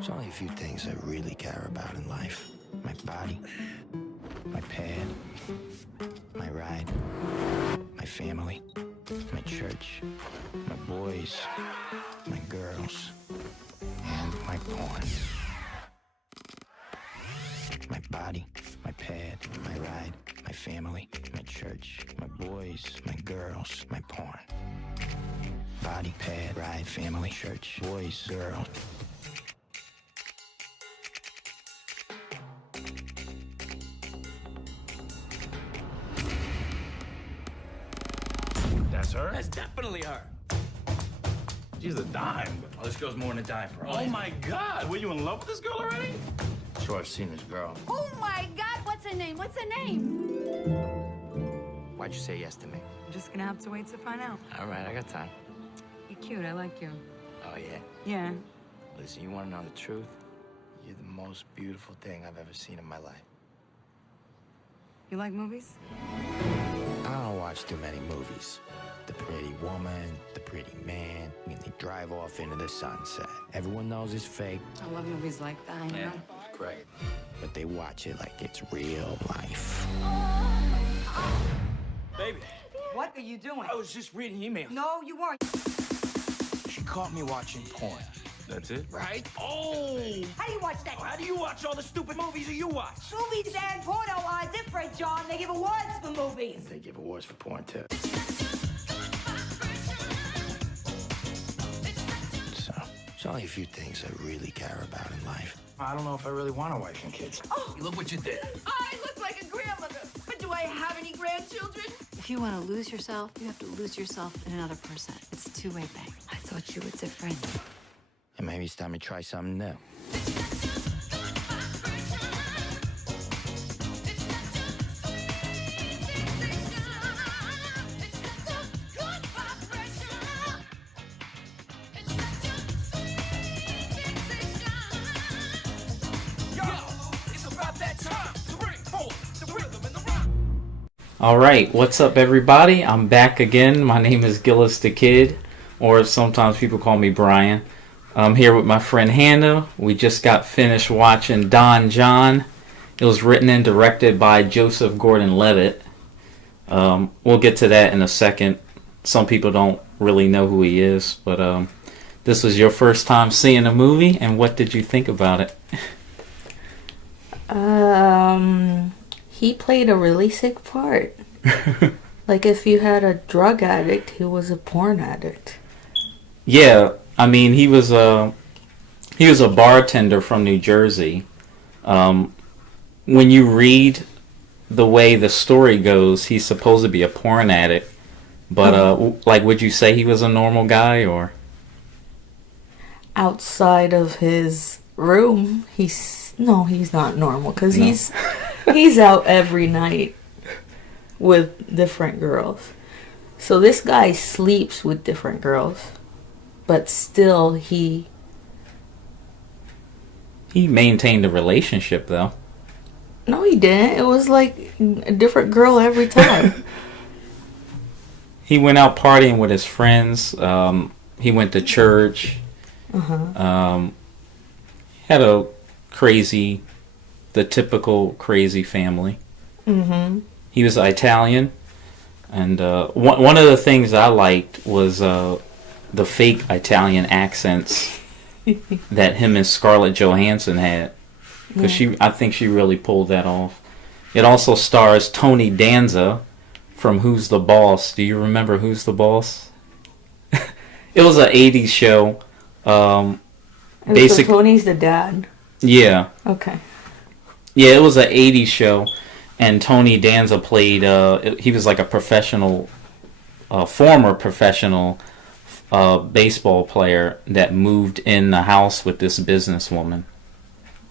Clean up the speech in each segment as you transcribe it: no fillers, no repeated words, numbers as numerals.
There's only a few things I really care about in life. My body, my pad, my ride, my family, my church, my boys, my girls, and my porn. My body, my pad, my ride, my family, my church, my boys, my girls, my porn. Body, pad, ride, family, church, boys, girls. That's her? That's definitely her. She's a dime. Oh, this girl's more than a dime, bro. Oh my God, were you in love with this girl already? Sure, I've seen this girl. Oh my God, what's her name? What's her name? Why'd you say yes to me? I'm just gonna have to wait to find out. All right, I got time. You're cute, I like you. Oh, yeah? Yeah. Listen, you want to know the truth? You're the most beautiful thing I've ever seen in my life. You like movies? I don't watch too many movies. The pretty woman, the pretty man, and they drive off into the sunset. Everyone knows it's fake. I love movies like that, you know? Great. But they watch it like it's real life. Baby, What are you doing? I was just reading emails. No, you weren't. She caught me watching porn. That's it? Right? Oh! How do you watch that? How do you watch all the stupid movies that you watch? Movies and porno are different, John. They give awards for movies. They give awards for porn, too. So, there's only a few things I really care about in life. I don't know if I really want a wife and kids. Oh, Look what you did. I look like a grandmother. But do I have any grandchildren? If you want to lose yourself, you have to lose yourself in another person. It's a two-way thing. I thought you were different. And maybe it's time to try something new. All right, what's up, everybody? I'm back again. My name is Gillis the Kid, or sometimes people call me Brian. I'm here with my friend Hannah. We just got finished watching Don John. It was written and directed by Joseph Gordon-Levitt. We'll get to that in a second. Some people don't really know who he is, but this was your first time seeing a movie, and what did you think about it? He played a really sick part. Like if you had a drug addict, he was a porn addict. Yeah, I mean he was a bartender from New Jersey. When you read the way the story goes, he's supposed to be a porn addict. But like, would you say he was a normal guy, or Outside of his room, he's not normal because he's out every night with different girls. So this guy sleeps with different girls, but still he maintained a relationship though? No, he didn't. It was like a different girl every time. He went out partying with his friends. He went to church. Had the typical crazy family. He was Italian, and one of the things I liked was the fake Italian accents that him and Scarlett Johansson had, because I think she really pulled that off. It also stars Tony Danza from Who's the Boss. Do you remember Who's the Boss? It was an 80s show. So Tony's the dad. Yeah. Okay. Yeah, it was an 80s show, and Tony Danza played, he was like a former professional baseball player that moved in the house with this businesswoman.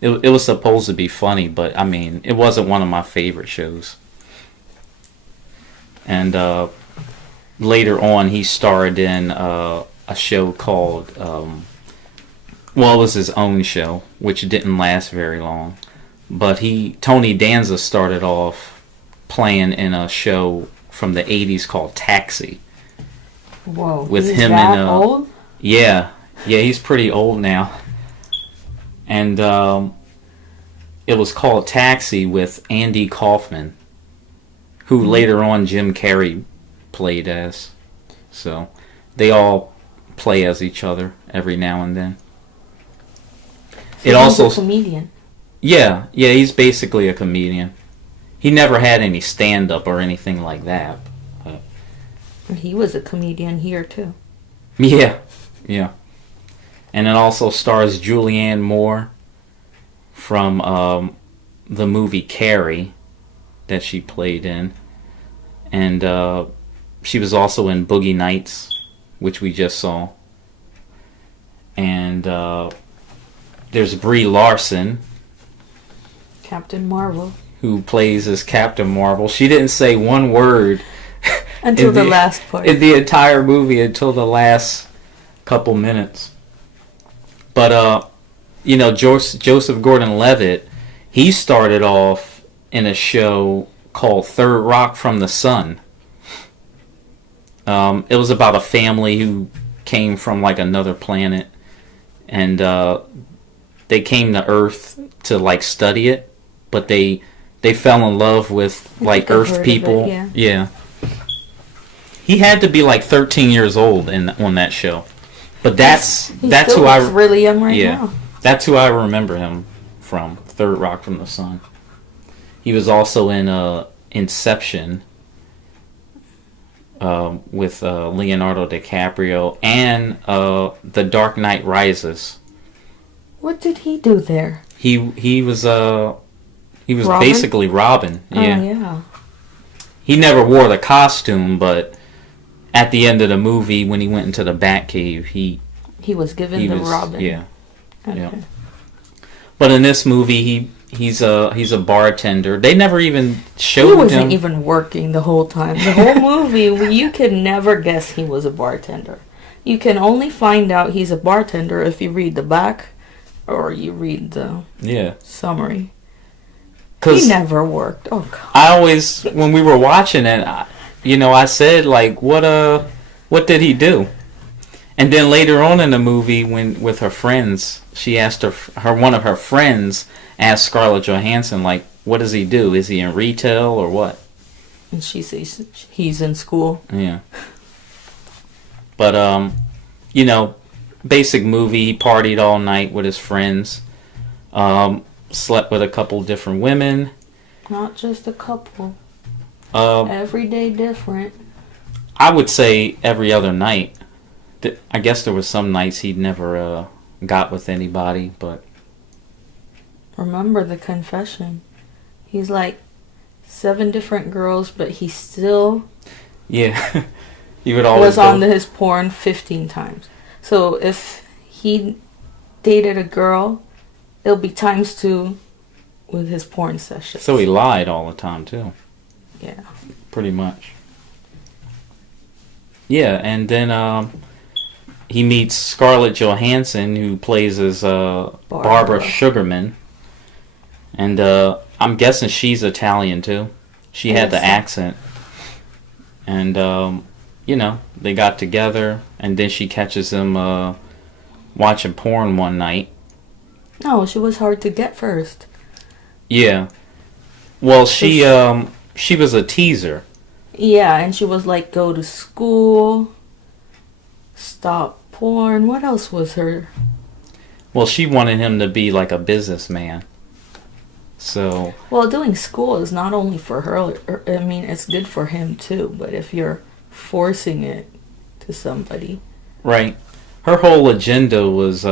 It was supposed to be funny, but I mean, it wasn't one of my favorite shows. And later on, he starred in a show called, it was his own show, which didn't last very long. But Tony Danza started off playing in a show from the 80s called Taxi. Whoa, with he's him that and old? Yeah, he's pretty old now. And it was called Taxi with Andy Kaufman, who later on Jim Carrey played as. So they all play as each other every now and then. So he's a comedian. Yeah, he's basically a comedian. He never had any stand-up or anything like that. He was a comedian here, too. Yeah. And it also stars Julianne Moore from the movie Carrie that she played in. And she was also in Boogie Nights, which we just saw. And there's Brie Larson, Captain Marvel. who plays as Captain Marvel. She didn't say one word until the last part. In the entire movie, until the last couple minutes. But, Joseph Gordon-Levitt, he started off in a show called Third Rock from the Sun. It was about a family who came from, like, another planet. And they came to Earth to, like, study it. But they fell in love with, like, Earth people. Yeah. He had to be, like, 13 years old on that show. But that's who I really young now. That's who I remember him from. Third Rock from the Sun. He was also in Inception with Leonardo DiCaprio and The Dark Knight Rises. What did he do there? He was Robin? Basically Robin. Yeah. Oh, yeah. He never wore the costume, but at the end of the movie, when he went into the Batcave, he was given the Robin. Yeah. Okay. Yeah. But in this movie, he's a bartender. They never even showed him. He wasn't even working the whole time. The whole movie, you could never guess he was a bartender. You can only find out he's a bartender if you read the back or you read the summary. He never worked. Oh, God. I always, when we were watching it, I said, like, what did he do? And then later on in the movie, when with her friends, she asked one of her friends asked Scarlett Johansson, like, what does he do? Is he in retail or what? And she says he's in school. Yeah. But basic movie. He partied all night with his friends. Slept with a couple different women. Not just a couple. Every day different. I would say every other night. I guess there was some nights he'd never got with anybody, but... Remember the confession. He's like 7 different girls, but he still... Yeah. He would always was on his porn 15 times. So if he dated a girl, it'll be ×2 with his porn sessions. So he lied all the time, too. Yeah. Pretty much. Yeah, and then he meets Scarlett Johansson, who plays as Barbara Sugarman. And I'm guessing she's Italian, too. She had the accent. And, they got together, and then she catches him watching porn one night. No, she was hard to get first. Yeah. Well, she was a teaser. Yeah, and she was like, go to school, stop porn. What else was her? Well, she wanted him to be like a businessman. So. Well, doing school is not only for her. I mean, it's good for him too. But if you're forcing it to somebody. Right. Her whole agenda was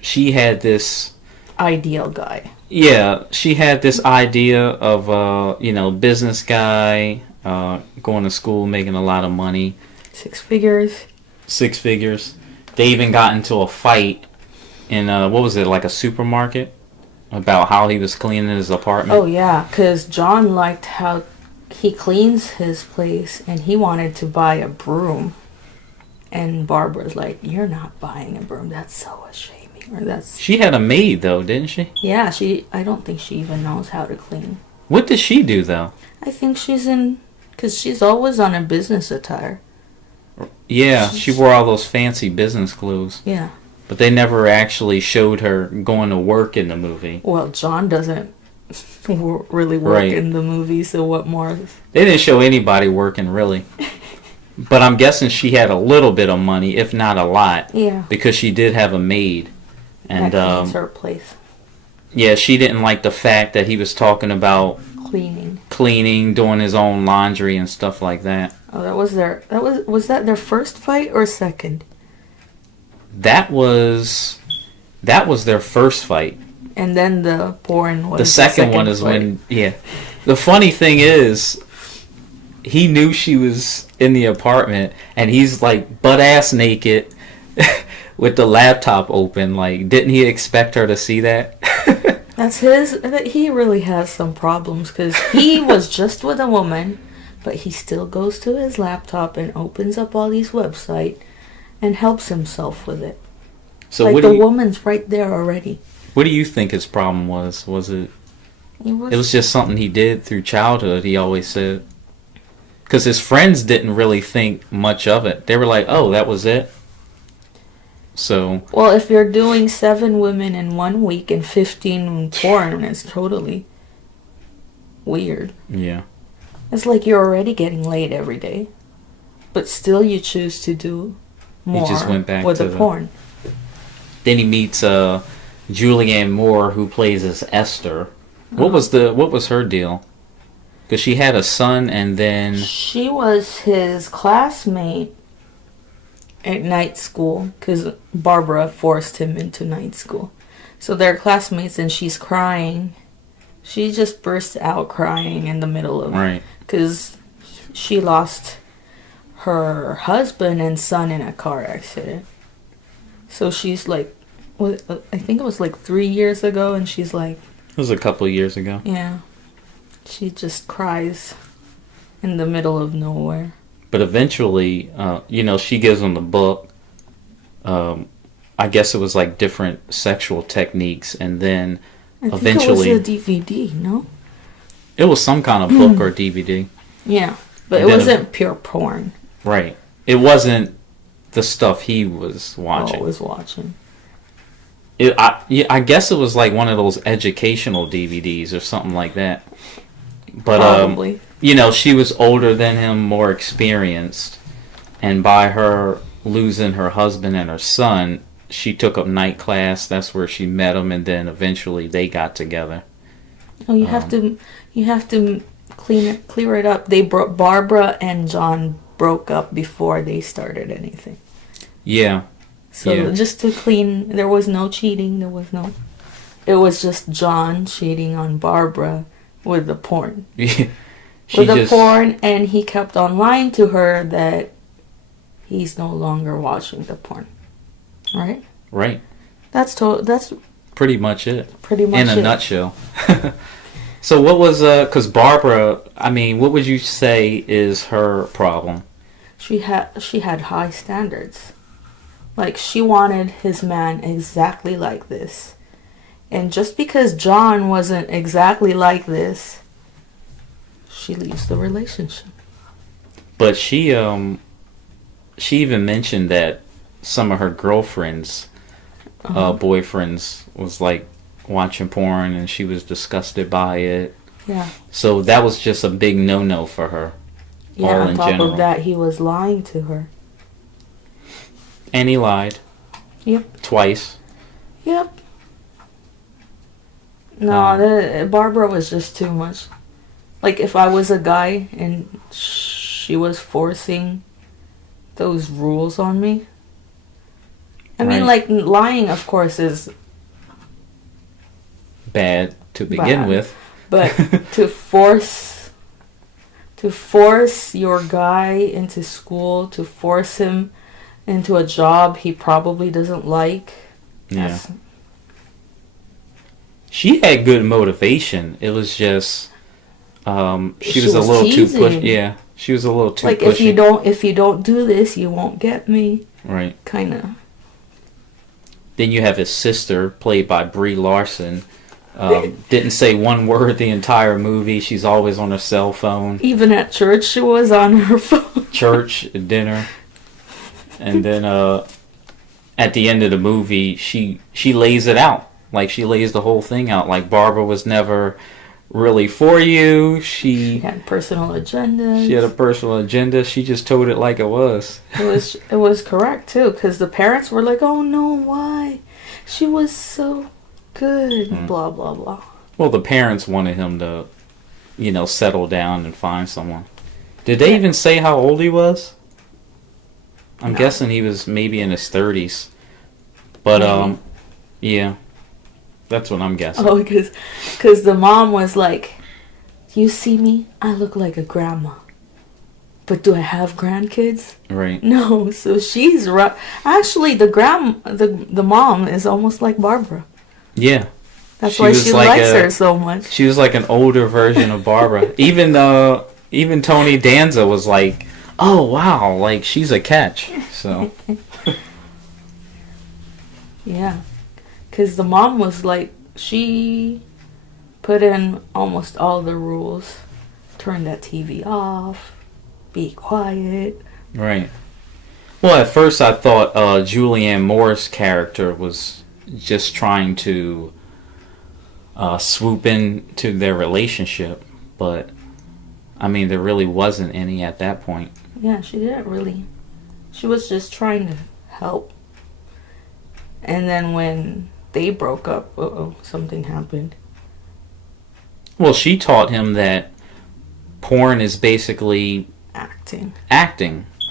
she had this... ideal guy. Yeah, she had this idea of, business guy, going to school, making a lot of money. 6 figures. 6 figures. They even got into a fight in, what was it, like a supermarket? About how he was cleaning his apartment. Oh, yeah, because John liked how he cleans his place, and he wanted to buy a broom. And Barbara's like, you're not buying a broom. That's so ashamed. She had a maid, though, didn't she? Yeah, I don't think she even knows how to clean. What does she do, though? I think because she's always on a business attire. Yeah, she wore all those fancy business clothes. Yeah. But they never actually showed her going to work in the movie. Well, John doesn't really work Right. in the movie, so what more? They didn't show anybody working, really. But I'm guessing she had a little bit of money, if not a lot. Yeah. Because she did have a maid. And, That cleans her place. yeah, she didn't like the fact that he was talking about Cleaning, doing his own laundry and stuff like that. Oh, was that their first fight or second? That was their first fight. And then the porn was The second one is fight. when, yeah. The funny thing is, he knew she was in the apartment, and he's like butt ass naked with the laptop open. Like, didn't he expect her to see that? That's he really has some problems, because he was just with a woman, but he still goes to his laptop and opens up all these websites and helps himself with it. So like what the woman's right there already. What do you think his problem was? Was it? It It was just something he did through childhood. He always said, because his friends didn't really think much of it. They were like, "Oh, that was it." So. Well, if you're doing 7 women in 1 week and 15 porn, it's totally weird. Yeah. It's like you're already getting laid every day, but still you choose to do more just went back with to the porn. Then he meets Julianne Moore, who plays as Esther. What was her deal? Because she had a son, and then She was his classmate at night school, because Barbara forced him into night school. So they're classmates, and she's crying. She just bursts out crying in the middle of right. because she lost her husband and son in a car accident. So she's like, I think it was like 3 years ago, and she's like, It was a couple of years ago. yeah. She just cries in the middle of nowhere. But eventually, she gives him the book. I guess it was like different sexual techniques, and then eventually it was a DVD, no? it was some kind of book or DVD. Yeah, but And it then wasn't pure porn. Right. It wasn't the stuff he was watching. I was watching. I guess it was like one of those educational DVDs or something like that. But Probably. She was older than him, more experienced, and by her losing her husband and her son, she took up night class. That's where she met him, and then eventually they got together. Oh, you have to clear it up. Barbara and John broke up before they started anything. Yeah. So Yeah. just to clean, there was no cheating. It was just John cheating on Barbara with the porn. Porn, and he kept on lying to her that he's no longer watching the porn. Right? Right. That's Pretty much it. pretty much In a it. nutshell. So what was, because Barbara, what would you say is her problem? She had high standards. Like, she wanted his man exactly like this. And just because John wasn't exactly like this, she leaves the relationship. But she even mentioned that some of her girlfriends, boyfriends, was like watching porn, and she was disgusted by it. Yeah. So that was just a big no-no for her. Yeah, all on in top general. of that, he was lying to her. And he lied. Yep. Twice. Yep. No, Barbara was just too much. Like, if I was a guy and she was forcing those rules on me. I mean, Right. like, lying, of course, is Bad to begin Bad. with. but to force your guy into school, to force him into a job he probably doesn't like. Yeah. that's- She had good motivation. It was just she was a was little too teasing. pushy. Yeah, she was a little too like, pushy. if you don't do this, you won't get me. Right. Kind of. Then you have his sister, played by Brie Larson. Didn't say one word the entire movie. She's always on her cell phone. Even at church, she was on her phone. Church, dinner. And then at the end of the movie, she lays it out. Like, she lays the whole thing out. Like, Barbara was never really for you. She had personal agendas. She had a personal agenda. She just told it like it was. It was correct too, because the parents were like, "Oh no, why? She was so good." Blah blah blah. Well, the parents wanted him to, settle down and find someone. Did they even say how old he was? I'm guessing he was maybe in his 30s. But yeah. That's what I'm guessing. Oh, because the mom was like, "You see me? I look like a grandma. But do I have grandkids?" Right. No, so she's right. Actually, the mom is almost like Barbara. Yeah. That's why she likes her so much. She was like an older version of Barbara. Even Tony Danza was like, "Oh wow, like she's a catch." So. Yeah. Because the mom was like, she put in almost all the rules. Turn that TV off. Be quiet. Right. Well, at first I thought Julianne Moore's character was just trying to swoop into their relationship. But, I mean, there really wasn't any at that point. Yeah, she didn't really. She was just trying to help. And then when they broke up, something happened. Well, she taught him that porn is basically acting.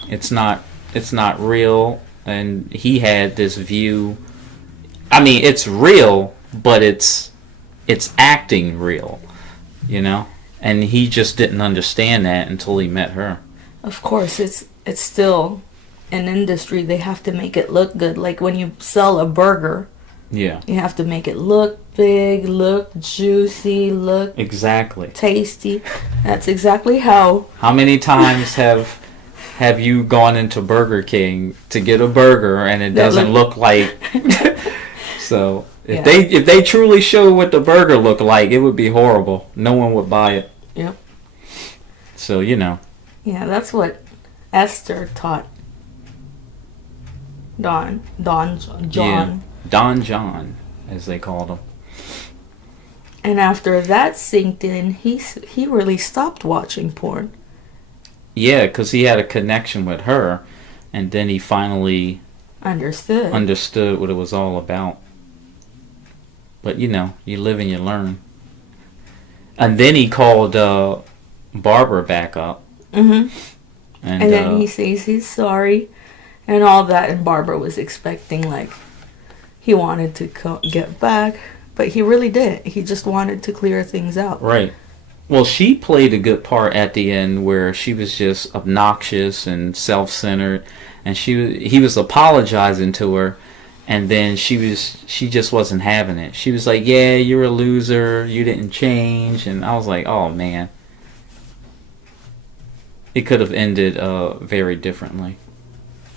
It's not real, and he had this view. I mean, it's real, but it's acting real, and he just didn't understand that until he met her. Of course, it's still an industry. They have to make it look good. Like when you sell a burger. Yeah. You have to make it look big, look juicy, look exactly tasty. That's exactly how. How many times have you gone into Burger King to get a burger and it doesn't look like? So if they truly show what the burger looked like, it would be horrible. No one would buy it. Yep. So Yeah, that's what Esther taught John. Yeah. Don John, as they called him. And after that sinked in, he really stopped watching porn. Yeah, because he had a connection with her, and then he finally understood what it was all about. But you live and you learn. And then he called Barbara back up. Mm-hmm. And then he says he's sorry, and all that. And Barbara was expecting he wanted to get back, but he really didn't. He just wanted to clear things out. Right. Well, she played a good part at the end where she was just obnoxious and self-centered, and he was apologizing to her, and then she just wasn't having it. She was like, "Yeah, you're a loser. You didn't change," and I was like, "Oh man." It could have ended very differently.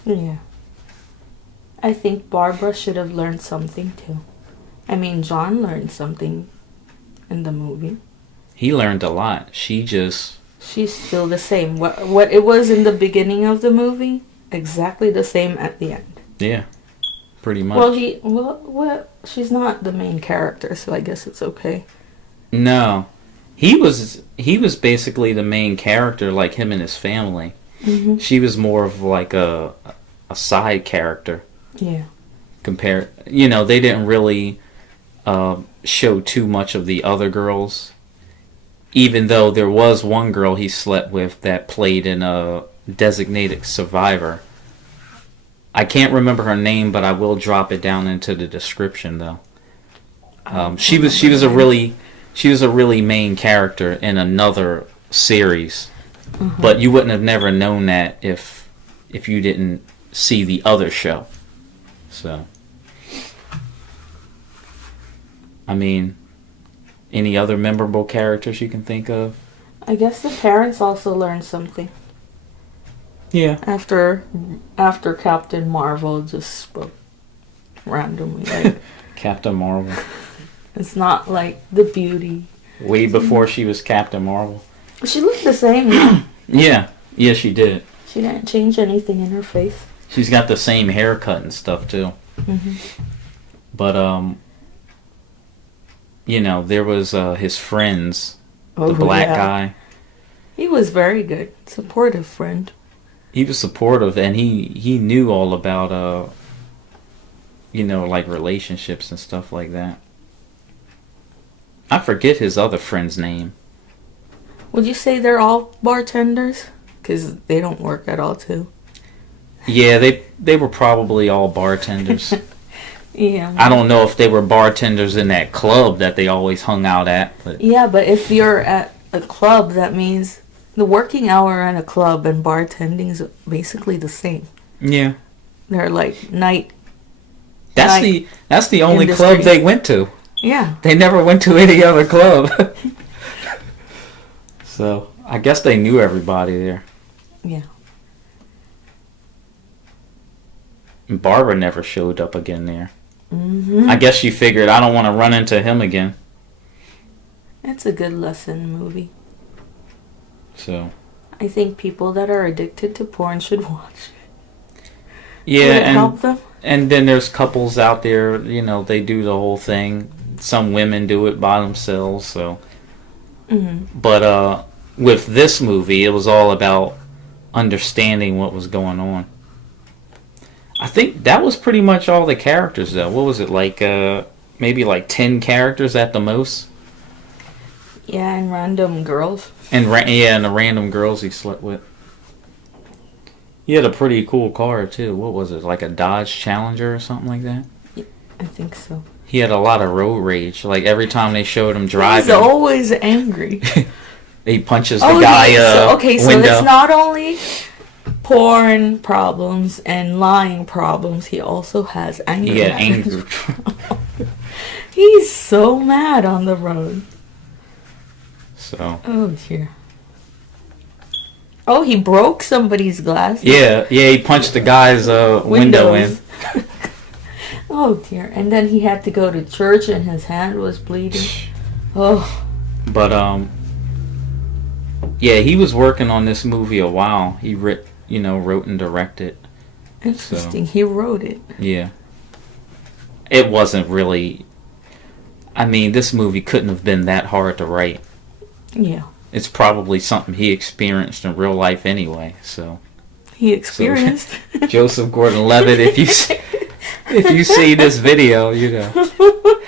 Yeah. I think Barbara should have learned something too. I mean, John learned something in the movie. He learned a lot. She's still the same. What it was in the beginning of the movie, exactly the same at the end. Yeah, pretty much. Well, she's not the main character, so I guess it's okay. No, he was basically the main character, like him and his family. Mm-hmm. She was more of like a side character. Yeah. They didn't really show too much of the other girls. Even though there was one girl he slept with that played in a Designated Survivor. I can't remember her name, but I will drop it down into the description though. She was a really main character in another series, but you wouldn't have never known that if you didn't see the other show. So, I mean, any other memorable characters you can think of? I guess the parents also learned something. Yeah. After Captain Marvel just spoke randomly, Captain Marvel. It's not like the beauty. Way before she was Captain Marvel. She looked the same now. Yeah, she did. She didn't change anything in her face. She's got the same haircut and stuff too. But you know, there was his friends, the Oh, black yeah. guy. He was very good. Supportive friend. He was supportive, and he knew all about you know, like relationships and stuff like that. I forget his other friend's name. Would you say they're all bartenders? Because they don't work at all, too. Yeah, they were probably all bartenders. Yeah. I don't know if they were bartenders in that club that they always hung out at, but Yeah, but if you're at a club, that means the working hour in a club and bartending is basically the same. yeah, They're like night. that's the only industry. club they went to. Yeah. They never went to any other club. So I guess they knew everybody there. Yeah. And Barbara never showed up again there. Mm-hmm. I guess she figured I don't want to run into him again. It's a good lesson movie. So I think people that are addicted to porn should watch it. yeah, Would it help them? and then there's couples out there, you know, they do the whole thing. Some women do it by themselves, so. Mm-hmm. But with this movie, it was all about understanding what was going on. I think that was pretty much all the characters, though. What was it, like, maybe like 10 characters at the most? Yeah, and random girls. And and the random girls he slept with. He had a pretty cool car, too. What was it, like a Dodge Challenger or something like that? I think so. He had a lot of road rage. Like, every time they showed him He's driving, always angry. he punches the guy so window. it's not only porn problems and lying problems. He also has anger. He had management. anger. He's so mad on the road. So, Oh dear. Oh, he broke somebody's glass. yeah, he punched the guy's window in. Windows. Oh dear. And then he had to go to church and his hand was bleeding. Oh. But yeah, he was working on this movie a while. He wrote and directed. Interesting. He wrote it. Yeah. It wasn't really. I mean, this movie couldn't have been that hard to write. Yeah. It's probably something he experienced in real life anyway. So He experienced. Joseph Gordon-Levitt, if you see this video, you know.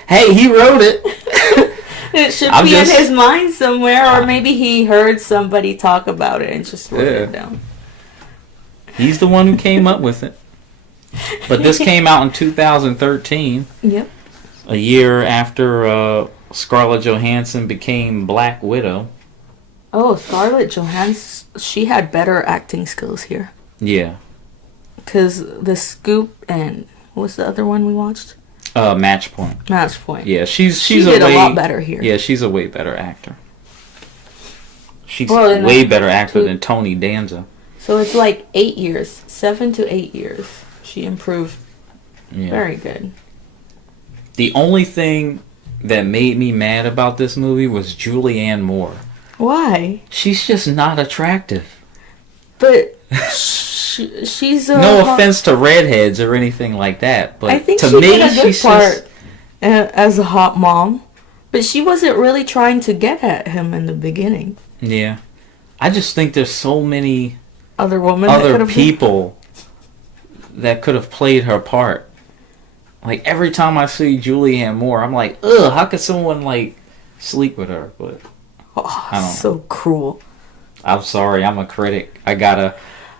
Hey, he wrote it. It should I'm be just- in his mind somewhere, or maybe he heard somebody talk about it and just wrote it Yeah. down. He's the one who came up with it. But this came out in 2013, Yep. a year after Scarlett Johansson became Black Widow. Oh, Scarlett Johansson, she had better acting skills here. Yeah. Because The Scoop and what's the other one we watched? Match Point. Match Point. Yeah, she's She did a lot better here. Yeah, she's a way better actor. She's Well, a and way that- better actor too. than Tony Danza. So it's like 8 years, 7 to 8 years. She improved. Yeah. Very good. The only thing that made me mad about this movie was Julianne Moore. Why? She's just not attractive. But she's a No offense to redheads or anything like that, but I think to she me, did a good she's part as a hot mom, but she wasn't really trying to get at him in the beginning. yeah. I just think there's so many Other women, that could other have people that could have played her part. Like every time I see Julianne Moore, I'm like, ugh, how could someone like sleep with her? But I don't know. so cruel. I'm sorry, I'm a critic. I gotta.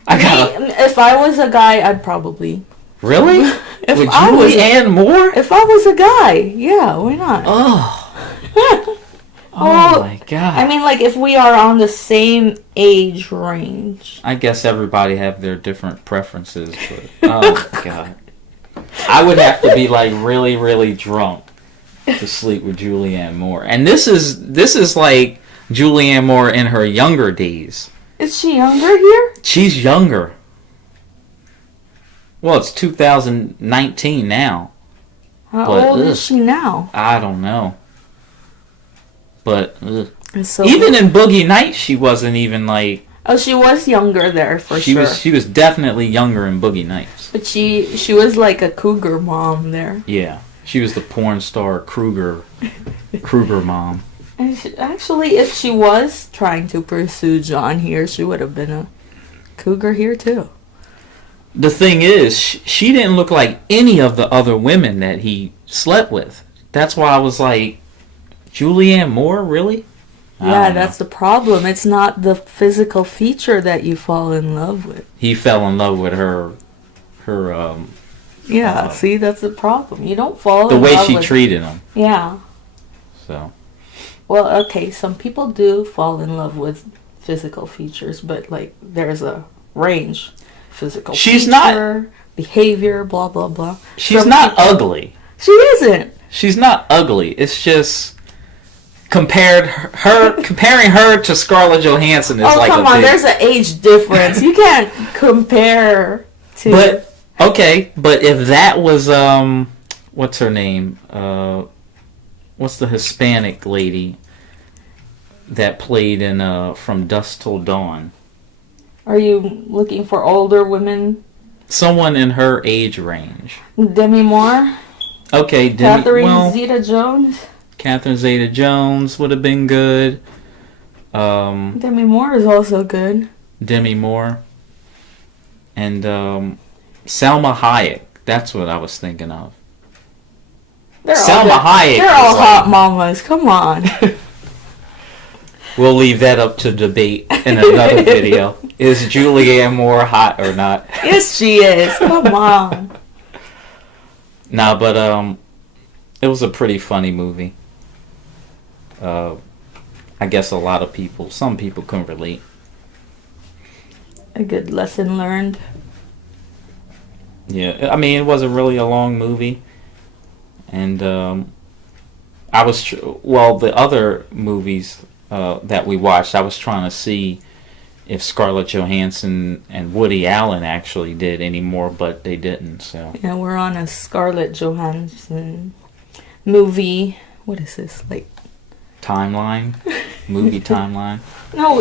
Me, if I was a guy, I'd probably. Really? If With I was- Julianne Moore? If I was a guy, yeah, why not? Oh. Oh Well, my god. I mean, like if we are on the same age range. I guess everybody have their different preferences, but oh my god. I would have to be like really, really drunk to sleep with Julianne Moore. And this is like Julianne Moore in her younger days. Is she younger here? She's younger. Well, it's 2019 now. How But, old ugh. is she now? I don't know. But ugh. So even in Boogie Nights, she wasn't even like Oh, she was younger there for She sure. she was definitely younger in Boogie Nights. But she was like a cougar mom there. Yeah, she was the porn star Kruger mom. And actually, if she was trying to pursue John here, she would have been a cougar here too. The thing is, she didn't look like any of the other women that he slept with. That's why I was like, Julianne Moore, really? Yeah, that's the problem. It's not the physical feature that you fall in love with. He fell in love with her. Yeah, see, that's the problem. You don't fall The in way love she with... treated him. Yeah. So. Well, okay, some people do fall in love with physical features, but like there's a range. Physical She's feature, not behavior, blah blah blah. She's Some not people- ugly. She isn't. She's not ugly. It's just comparing her to Scarlett Johansson is Oh, like come a on, big... there's an age difference. You can't compare to... But okay, but if that was what's her name? What's the Hispanic lady that played in From Dusk Till Dawn? Are you looking for older women? Someone in her age range. Demi Moore? Okay, Catherine Zeta-Jones? Catherine Zeta-Jones would have been good. Demi Moore is also good. Demi Moore. And Salma Hayek. That's what I was thinking of. Salma Hayek. They're all is hot mamas. Come on. We'll leave that up to debate in another video. Is Julianne Moore hot or not? Yes, she is. Come on. Nah, but it was a pretty funny movie. I guess some people couldn't relate. A good lesson learned. Yeah, I mean, it wasn't really a long movie. And the other movies that we watched, I was trying to see if Scarlett Johansson and Woody Allen actually did any more, but they didn't. So Yeah, we're on a Scarlett Johansson movie. What is this, like? timeline, movie timeline. No,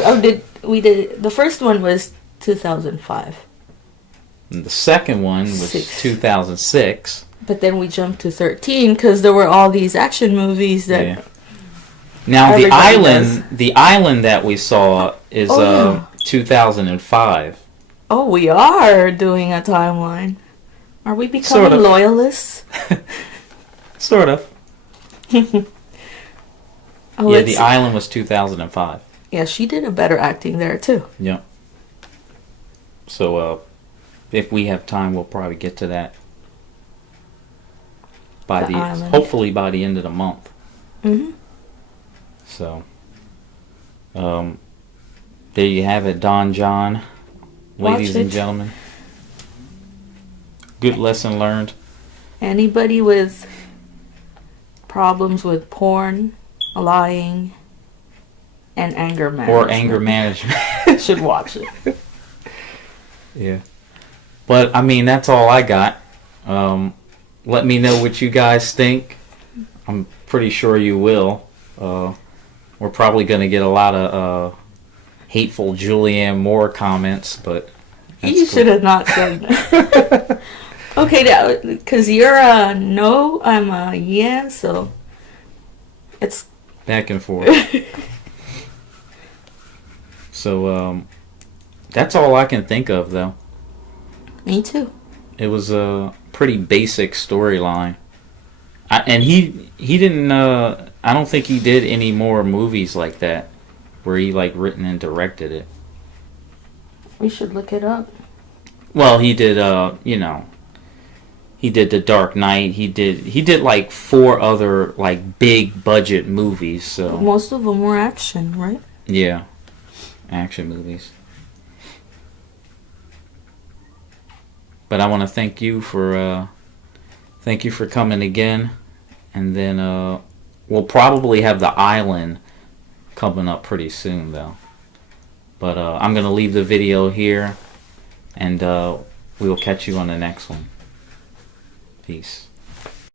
we did. The first one was 2005. And the second one was 2006. But then we jumped to 13 because there were all these action movies that. Yeah. Now the island that we saw is 2005. Oh, we are doing a timeline. Are we becoming Sort of. loyalists? Sort of. Oh, Yeah, the island was 2005. Yeah, she did a better acting there too. Yeah. So if we have time, we'll probably get to that by The island. hopefully by the end of the month. Mhm. So there you have it, Don John, ladies and gentlemen. Good lesson learned. Anybody with problems with porn, lying, and anger management. Or anger management. should watch it. Yeah. But, I mean, that's all I got. Let me know what you guys think. I'm pretty sure you will. We're probably going to get a lot of hateful Julianne Moore comments, but... You should have not said that. Okay, because you're a no, I'm a yeah, so it's back and forth. So, that's all I can think of, though. Me too. It was a pretty basic storyline. And he didn't, I don't think he did any more movies like that, where he, like, written and directed it. We should look it up. Well, he did, he did The Dark Knight. He did like 4 other like big budget movies. So most of them were action, right? Yeah, action movies. But I want to thank you for coming again, and then we'll probably have The Island coming up pretty soon, though. But I'm gonna leave the video here, and we will catch you on the next one. Peace.